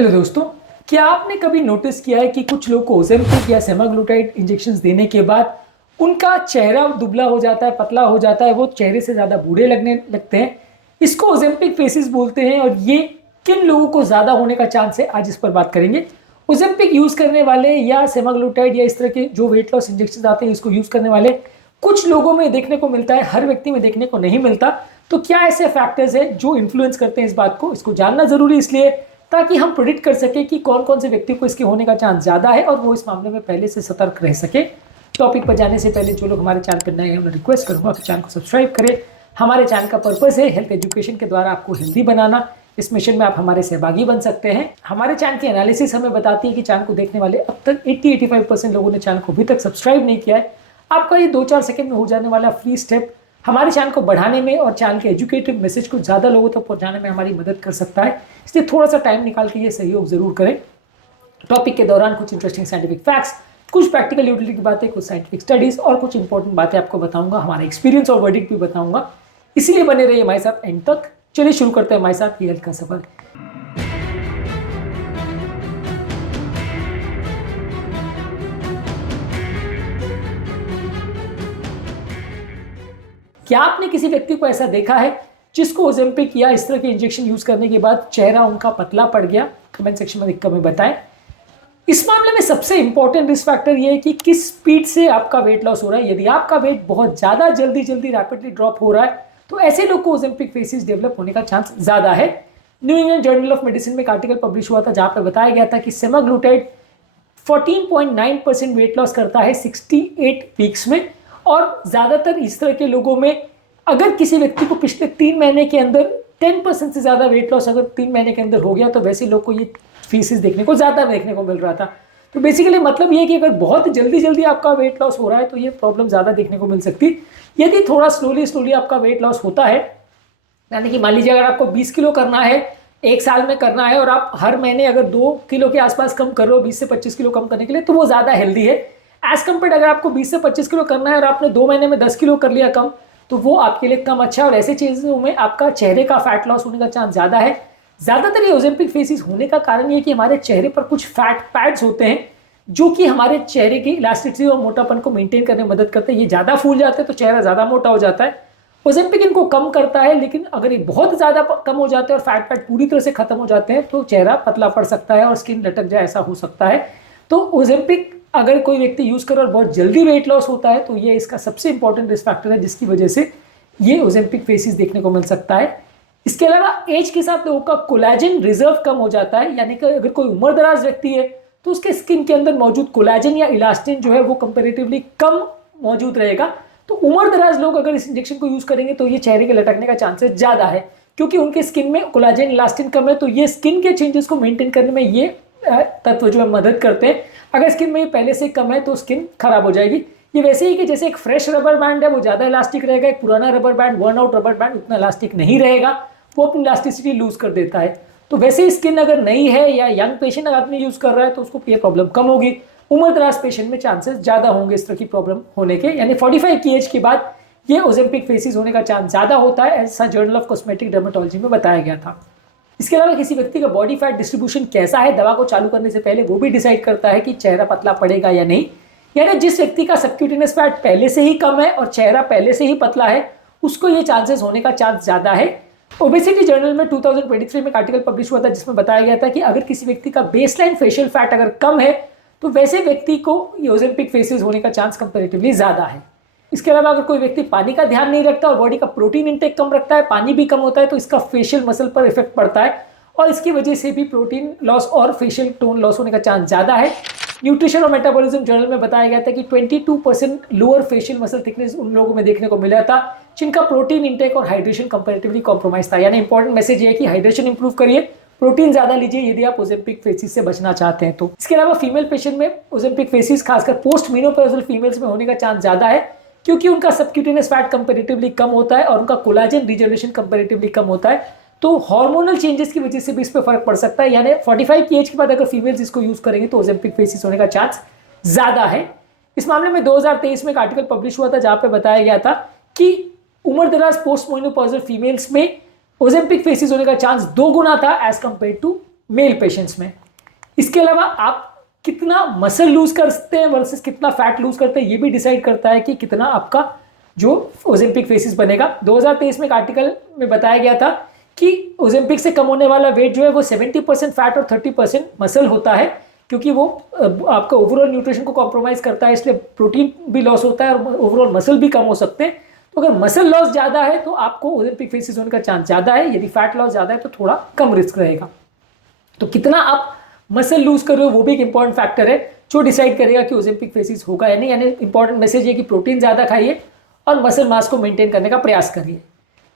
Hello दोस्तों, क्या आपने कभी नोटिस किया है कि कुछ लोग को ओज़ेम्पिक या सेमाग्लूटाइड इंजेक्शंस देने के बाद उनका चेहरा दुबला हो जाता है, पतला हो जाता है, वो चेहरे से ज़्यादा बूढ़े लगने लगते हैं। इसको ओज़ेम्पिक फेसेस बोलते हैं और ये किन लोगों को ज़्यादा होने का चांस है, आज इस पर बात करेंगे। ओज़ेम्पिक यूज़ करने वाले या सेमाग्लूटाइड या इस तरह के जो वेट लॉस इंजेक्शन आते हैं इसको यूज़ करने वाले कुछ लोगों में देखने को मिलता है, हर व्यक्ति में देखने को नहीं मिलता। तो क्या ऐसे फैक्टर्स हैं जो इन्फ्लुएंस करते हैं इस बात को, इसको जानना जरूरी इसलिए ताकि हम प्रिडिक्ट कर सके कि कौन कौन से व्यक्ति को इसके होने का चांस ज़्यादा है और वो इस मामले में पहले से सतर्क रह सके। टॉपिक पर जाने से पहले जो लोग हमारे चैनल पर नए हैं उन्हें रिक्वेस्ट करूंगा कि चैनल को सब्सक्राइब करें। हमारे चैनल का पर्पस है हेल्थ एजुकेशन के द्वारा आपको हेल्दी बनाना। इस मिशन में आप हमारे सहभागी बन सकते हैं। हमारे चैनल की एनालिसिस हमें बताती है कि चैनल को देखने वाले अब तक 80-85% लोगों ने चैनल को अभी तक सब्सक्राइब नहीं किया है। आपका ये 2-4 सेकंड में हो जाने वाला फ्री स्टेप हमारे चैनल को बढ़ाने में और चैनल के एजुकेटिव मैसेज को ज़्यादा लोगों तक पहुंचाने में हमारी मदद कर सकता है। इसलिए थोड़ा सा टाइम निकाल के ये सहयोग जरूर करें। टॉपिक के दौरान कुछ इंटरेस्टिंग साइंटिफिक फैक्ट्स, कुछ प्रैक्टिकल यूटिलिटी की बातें, कुछ साइंटिफिक स्टडीज और कुछ इंपॉर्टेंट बातें आपको बताऊंगा, हमारा एक्सपीरियंस और वर्डिक्ट भी बताऊंगा। इसीलिए बने रहिए हमारे साथ एंड तक। चलिए शुरू करते हैं हमारे साथ हेल्थ का सफर। क्या आपने किसी व्यक्ति को ऐसा देखा है जिसको ओज़ेम्पिक या इस तरह के इंजेक्शन यूज करने के बाद चेहरा उनका पतला पड़ गया? कमेंट सेक्शन में लिखकर हमें बताएं। इस मामले में सबसे इंपॉर्टेंट रिस्क फैक्टर ये है कि किस स्पीड से आपका वेट लॉस हो रहा है। यदि आपका वेट बहुत ज्यादा जल्दी रैपिडली ड्रॉप हो रहा है तो ऐसे लोग को ओज़ेम्पिक फेसेस डेवलप होने का चांस ज्यादा है। New England journal of medicine में एक आर्टिकल पब्लिश हुआ था जहां पर बताया गया था कि सेमाग्लूटाइड 14.9% वेट लॉस करता है 68 वीक्स में। और ज्यादातर इस तरह के लोगों में अगर किसी व्यक्ति को पिछले 3 महीने के अंदर 10% से ज्यादा वेट लॉस अगर 3 महीने के अंदर हो गया तो वैसे लोग को ये फीसेस देखने को ज्यादा देखने को मिल रहा था। तो बेसिकली मतलब ये है कि अगर बहुत जल्दी आपका वेट लॉस हो रहा है तो ये प्रॉब्लम ज्यादा देखने को मिल सकती। यदि थोड़ा स्लोली आपका वेट लॉस होता है, यानी कि मान लीजिए अगर आपको 20 किलो करना है, 1 साल में करना है और आप हर महीने अगर 2 किलो के आसपास कम कर रहे हो 20 से 25 किलो कम करने के लिए, तो वो ज्यादा हेल्दी है। एज कम्पेयर अगर आपको 20 से 25 किलो करना है और आपने 2 महीने में 10 किलो कर लिया कम, तो वो आपके लिए कम अच्छा है। और ऐसे चीजों में आपका चेहरे का फैट लॉस होने का चांस ज्यादा है। ज्यादातर ये ओज़ेम्पिक फेसेस होने का कारण ये कि हमारे चेहरे पर कुछ फैट पैड्स होते हैं जो कि हमारे चेहरे की इलास्टिसिटी और मोटापन को मेंटेन करने में मदद करते हैं। ये ज्यादा फूल जाते हैं तो चेहरा ज्यादा मोटा हो जाता है। ओज़ेम्पिक इनको कम करता है, लेकिन अगर ये बहुत ज्यादा कम हो जाते हैं और फैट पैड पूरी तरह से खत्म हो जाते हैं तो चेहरा पतला पड़ सकता है और स्किन लटक जाए, ऐसा हो सकता है। तो ओज़ेम्पिक अगर कोई व्यक्ति यूज करे और बहुत जल्दी वेट लॉस होता है तो ये इसका सबसे इंपॉर्टेंट रिस्क फैक्टर है जिसकी वजह से ये ओज़ेम्पिक फेसेस देखने को मिल सकता है। इसके अलावा एज के साथ लोगों का कोलेजन रिजर्व कम हो जाता है, यानी कि अगर कोई उम्र दराज व्यक्ति है तो उसके स्किन के अंदर मौजूद कोलेजन या इलास्टिन जो है वो कंपेरेटिवली कम मौजूद रहेगा। तो उम्र दराज लोग अगर इस इंजेक्शन को यूज करेंगे तो ये चेहरे के लटकने का चांसेस ज्यादा है, क्योंकि उनके स्किन में कोलेजन इलास्टिन कम है। तो ये स्किन के चेंजेस को मेंटेन करने में ये तत्व जो है मदद करते हैं। अगर स्किन में पहले से कम है तो स्किन खराब हो जाएगी। ये वैसे ही कि जैसे एक फ्रेश रबर बैंड है वो ज्यादा इलास्टिक रहेगा, एक पुराना rubber band worn out rubber band उतना इलास्टिक नहीं रहेगा, वो अपनी इलास्टिसिटी लूज कर देता है। तो वैसे ही स्किन अगर नई है या यंग पेशेंट आदमी यूज कर रहा है तो उसको ये प्रॉब्लम कम होगी। उम्र दराज पेशेंट में चांसेस ज्यादा होंगे इस तरह की प्रॉब्लम होने के, यानी 45 की एज के बाद ये ओज़ेम्पिक फेसेस होने का चांस ज्यादा होता है, ऐसा जर्नल ऑफ कॉस्मेटिक डर्मेटोलॉजी में बताया गया था। इसके अलावा किसी व्यक्ति का बॉडी फैट डिस्ट्रीब्यूशन कैसा है दवा को चालू करने से पहले वो भी डिसाइड करता है कि चेहरा पतला पड़ेगा या नहीं। यानी जिस व्यक्ति का सबक्यूटेनियस फैट पहले से ही कम है और चेहरा पहले से ही पतला है उसको ये चांसेस होने का चांस ज्यादा है। ओबेसिटी जर्नल में 2023 में एक आर्टिकल पब्लिश हुआ था जिसमें बताया गया था कि अगर किसी व्यक्ति का बेसलाइन फेशियल फैट अगर कम है तो वैसे व्यक्ति को ये ओज़ेम्पिक फेसेस होने का चांस कंपैरेटिवली ज्यादा है। इसके अलावा अगर कोई व्यक्ति पानी का ध्यान नहीं रखता और बॉडी का प्रोटीन इंटेक कम रखता है, पानी भी कम होता है, तो इसका फेशियल मसल पर इफेक्ट पड़ता है और इसकी वजह से भी प्रोटीन लॉस और फेशियल टोन लॉस होने का चांस ज्यादा है। न्यूट्रिशन और मेटाबॉलिज्म जर्नल में बताया गया था कि 22% लोअर फेशियल मसल थिकनेस उन लोगों में देखने को मिला था जिनका प्रोटीन इंटेक और हाइड्रेशन कंपैरेटिवली कॉम्प्रोमाइज था। यानी इंपॉर्टेंट मैसेज ये है कि हाइड्रेशन इंप्रूव करिए, प्रोटीन ज्यादा लीजिए यदि आप ओज़ेम्पिक फेसेस से बचना चाहते हैं तो। इसके अलावा फीमेल पेशेंट में ओज़ेम्पिक फेसेस खासकर पोस्ट मेनोपॉज़ल फीमेल्स में होने का चांस ज्यादा है, क्योंकि उनका सबक्यूटेनियस फैट कंपैरेटिवली कम होता है और उनका कोलाजन रिजनरेशन कंपैरेटिवली कम होता है। तो हार्मोनल चेंजेस की वजह से भी इस पे फर्क पड़ सकता है। यानी 45 की एज के बाद अगर फीमेल्स इसको यूज करेंगे तो ओज़ेम्पिक फेसेस होने का चांस ज्यादा है। इस मामले में 2023 में एक आर्टिकल पब्लिश हुआ था जहां पे बताया गया था कि उम्र दराज पोस्ट मेनोपॉज़ल फीमेल्स में ओज़ेम्पिक फेसेस होने का चांस 2 गुना था as compared to male patients में। इसके अलावा आप कितना मसल लूज करते हैं वर्सेस कितना फैट लूज करते हैं, ये भी डिसाइड करता है कि कितना आपका जो ओजेम्पिक फेसिस बनेगा। 2023 में एक आर्टिकल में बताया गया था कि ओजेम्पिक से कम होने वाला वेट जो है वो 70% फैट और 30% मसल होता है, क्योंकि वो आपका ओवरऑल न्यूट्रिशन को कॉम्प्रोमाइज करता है, इसलिए प्रोटीन भी लॉस होता है और ओवरऑल मसल भी कम हो सकते हैं। तो अगर मसल लॉस ज़्यादा है तो आपको ओजेम्पिक फेसिस होने का चांस ज़्यादा है, यदि फैट लॉस ज़्यादा है तो थोड़ा कम रिस्क रहेगा। तो कितना आप मसल लूज कर रहे हो वो भी एक इंपॉर्टेंट फैक्टर है जो डिसाइड करेगा कि ओजेम्पिक फेसिस होगा या नहीं। यानी इंपॉर्टेंट मैसेज है कि प्रोटीन ज़्यादा खाइए और मसल मास को मेंटेन करने का प्रयास करिए।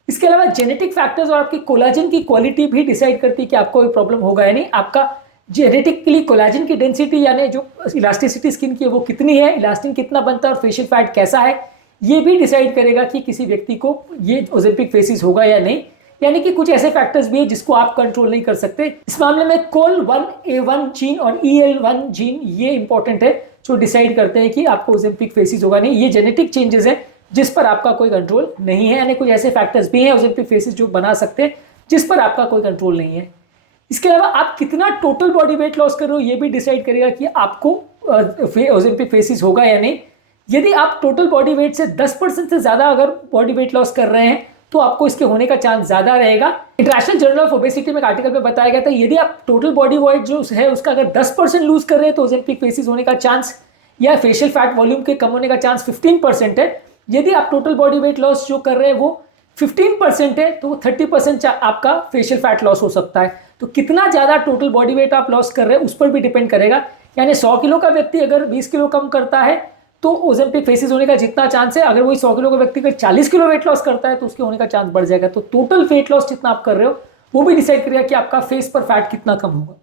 इसके अलावा जेनेटिक फैक्टर्स और आपकी कोलाजन की क्वालिटी भी डिसाइड करती है कि आपको कोई प्रॉब्लम होगा या नहीं। आपका जेनेटिकली कोलाजन की डेंसिटी यानी जो इलास्टिसिटी स्किन की है वो कितनी है, इलास्टिन कितना बनता है और फेशियल फैट कैसा है, ये भी डिसाइड करेगा कि किसी व्यक्ति को ये ओजेम्पिक फेसिस होगा या नहीं। यानी कि कुछ ऐसे फैक्टर्स भी है जिसको आप कंट्रोल नहीं कर सकते। इस मामले में COL1A1 जीन और EL1 जीन ये इंपॉर्टेंट है जो डिसाइड करते हैं कि आपको ओजेम्पिक फेसिस होगा नहीं। ये जेनेटिक चेंजेस है जिस पर आपका कोई कंट्रोल नहीं है। यानी कुछ ऐसे फैक्टर्स भी हैं ओजेम्पिक फेसिस जो बना सकते हैं जिस पर आपका कोई कंट्रोल नहीं है। इसके अलावा आप कितना टोटल बॉडी वेट लॉस कर रहे हो ये भी डिसाइड करेगा कि आपको ओजेम्पिक फेसिस होगा या नहीं। यदि आप टोटल बॉडी वेट से 10% से ज़्यादा अगर बॉडी वेट लॉस कर रहे हैं तो आपको इसके होने का चांस ज़्यादा रहेगा। इंटरनेशनल जर्नल ऑफ ओबेसिटी में एक आर्टिकल में बताया गया था यदि आप टोटल बॉडी वेट जो है उसका अगर 10% लूज कर रहे हैं तो ओजेम्पिक फेसिस होने का चांस या फेशियल फैट वॉल्यूम के कम होने का चांस 15% है। यदि आप टोटल बॉडी वेट लॉस जो कर रहे हैं वो 15% है तो 30% आपका फेशियल फैट लॉस हो सकता है। तो कितना ज़्यादा टोटल बॉडी वेट आप लॉस कर रहे हैं उस पर भी डिपेंड करेगा। यानी 100 किलो का व्यक्ति अगर 20 किलो कम करता है तो ओजेम्पिक फेसिस होने का जितना चांस है, अगर वही 100 किलो का व्यक्ति अगर 40 किलो वेट लॉस करता है तो उसके होने का चांस बढ़ जाएगा। तो टोटल वेट लॉस जितना आप कर रहे हो वो भी डिसाइड करेगा कि आपका फेस पर फैट कितना कम होगा।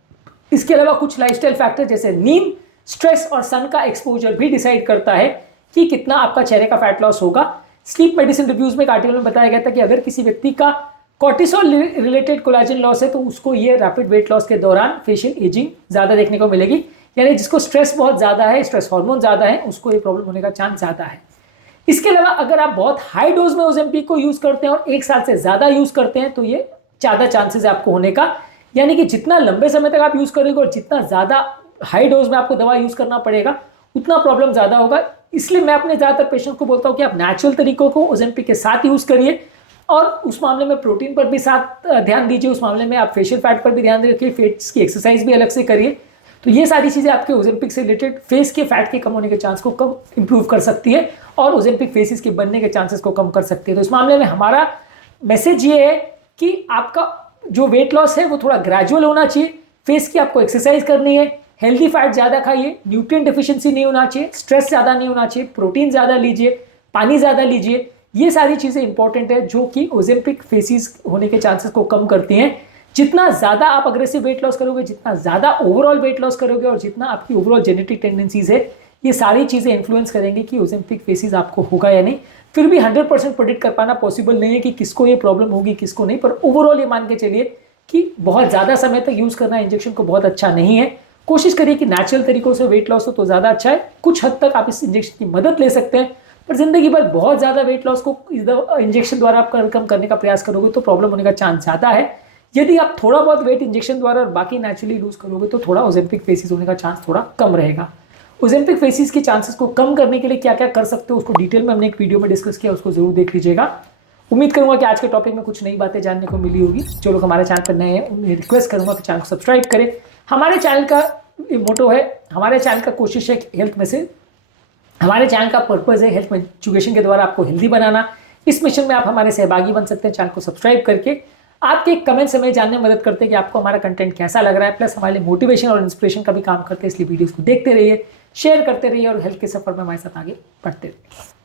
इसके अलावा कुछ लाइफस्टाइल फैक्टर जैसे नींद, स्ट्रेस और सन का एक्सपोजर भी डिसाइड करता है कि कितना आपका चेहरे का फैट लॉस होगा। स्लीप मेडिसिन रिव्यूज में एक आर्टिकल में बताया गया था कि अगर किसी व्यक्ति का कॉर्टिसोल रिलेटेड कोलाजन लॉस है तो उसको ये रैपिड वेट लॉस के दौरान फेशियल एजिंग ज़्यादा देखने को मिलेगी। यानी जिसको स्ट्रेस बहुत ज़्यादा है, स्ट्रेस हार्मोन ज़्यादा है, उसको ये प्रॉब्लम होने का चांस ज़्यादा है। इसके अलावा अगर आप बहुत हाई डोज में ओजेम्पिक को यूज़ करते हैं और 1 साल से ज़्यादा यूज़ करते हैं तो ये ज़्यादा चांसेस है आपको होने का। यानी कि जितना लंबे समय तक आप यूज़ करेंगे और जितना ज़्यादा हाई डोज में आपको दवा यूज़ करना पड़ेगा उतना प्रॉब्लम ज़्यादा होगा। इसलिए मैं अपने ज़्यादातर पेशेंट को बोलता हूँ कि आप नेचुरल तरीकों को ओजेम्पिक के साथ यूज़ करिए और उस मामले में प्रोटीन पर भी साथ ध्यान दीजिए, उस मामले में आप फेशियल फैट पर भी ध्यान रखिए, फेस की एक्सरसाइज भी अलग से करिए। तो ये सारी चीज़ें आपके ओजेम्पिक से रिलेटेड फेस के फैट के कम होने के चांस को कम इंप्रूव कर सकती है और ओजेम्पिक फेसिस के बनने के चांसेस को कम कर सकती है। तो इस मामले में हमारा मैसेज ये है कि आपका जो वेट लॉस है वो थोड़ा ग्रेजुअल होना चाहिए, फेस की आपको एक्सरसाइज करनी है, हेल्दी फैट ज़्यादा खाइए, न्यूट्रिएंट डेफिशिएंसी नहीं होना चाहिए, स्ट्रेस ज़्यादा नहीं होना चाहिए, प्रोटीन ज़्यादा लीजिए, पानी ज़्यादा लीजिए। ये सारी चीज़ें इंपॉर्टेंट है जो कि ओजेम्पिक फेसिस होने के चांसेस को कम करती हैं। जितना ज़्यादा आप अग्रेसिव वेट लॉस करोगे, जितना ज़्यादा ओवरऑल वेट लॉस करोगे और जितना आपकी ओवरऑल जेनेटिक टेंडेंसीज है, ये सारी चीज़ें इन्फ्लुएंस करेंगे कि ओजेम्पिक फेसिस आपको होगा या नहीं। फिर भी 100% प्रेडिक्ट कर पाना पॉसिबल नहीं है कि किसको ये प्रॉब्लम होगी किसको नहीं, पर ओवरऑल ये मान के चलिए कि बहुत ज़्यादा समय तक यूज़ करना इंजेक्शन को बहुत अच्छा नहीं है। कोशिश करिए कि नेचुरल तरीकों से वेट लॉस हो तो ज़्यादा अच्छा है। कुछ हद तक आप इस इंजेक्शन की मदद ले सकते हैं, पर जिंदगी भर बहुत ज़्यादा वेट लॉस को इंजेक्शन द्वारा आप कम करने का प्रयास करोगे तो प्रॉब्लम होने का चांस ज़्यादा है। यदि आप थोड़ा बहुत वेट इंजेक्शन द्वारा और बाकी नेचुरली लूज करोगे तो थोड़ा ओजेम्पिक फेसिस होने का चांस थोड़ा कम रहेगा। ओजेम्पिक फेसिस के चांसेस को कम करने के लिए क्या क्या कर सकते हो उसको डिटेल में हमने एक वीडियो में डिस्कस किया, उसको जरूर देख लीजिएगा। उम्मीद करूंगा कि आज के टॉपिक में कुछ नई बातें जानने को मिली होगी। जो लोग हमारे चैनल पर नए हैं उन्हें रिक्वेस्ट करूंगा कि चैनल को सब्सक्राइब करें। हमारे चैनल का मोटो है, हमारे चैनल का कोशिश है हेल्थ में से, हमारे चैनल का पर्पज़ है हेल्थ में एजुकेशन के द्वारा आपको हेल्दी बनाना। इस मिशन में आप हमारे सहभागी बन सकते हैं चैनल को सब्सक्राइब करके। आपके कमेंट्स हमें जानने में मदद करते हैं कि आपको हमारा कंटेंट कैसा लग रहा है, प्लस हमारे लिए मोटिवेशन और इंस्पिरेशन का भी काम करते हैं। इसलिए वीडियोस को देखते रहिए, शेयर करते रहिए और हेल्थ के सफर में हमारे साथ आगे बढ़ते रहिए।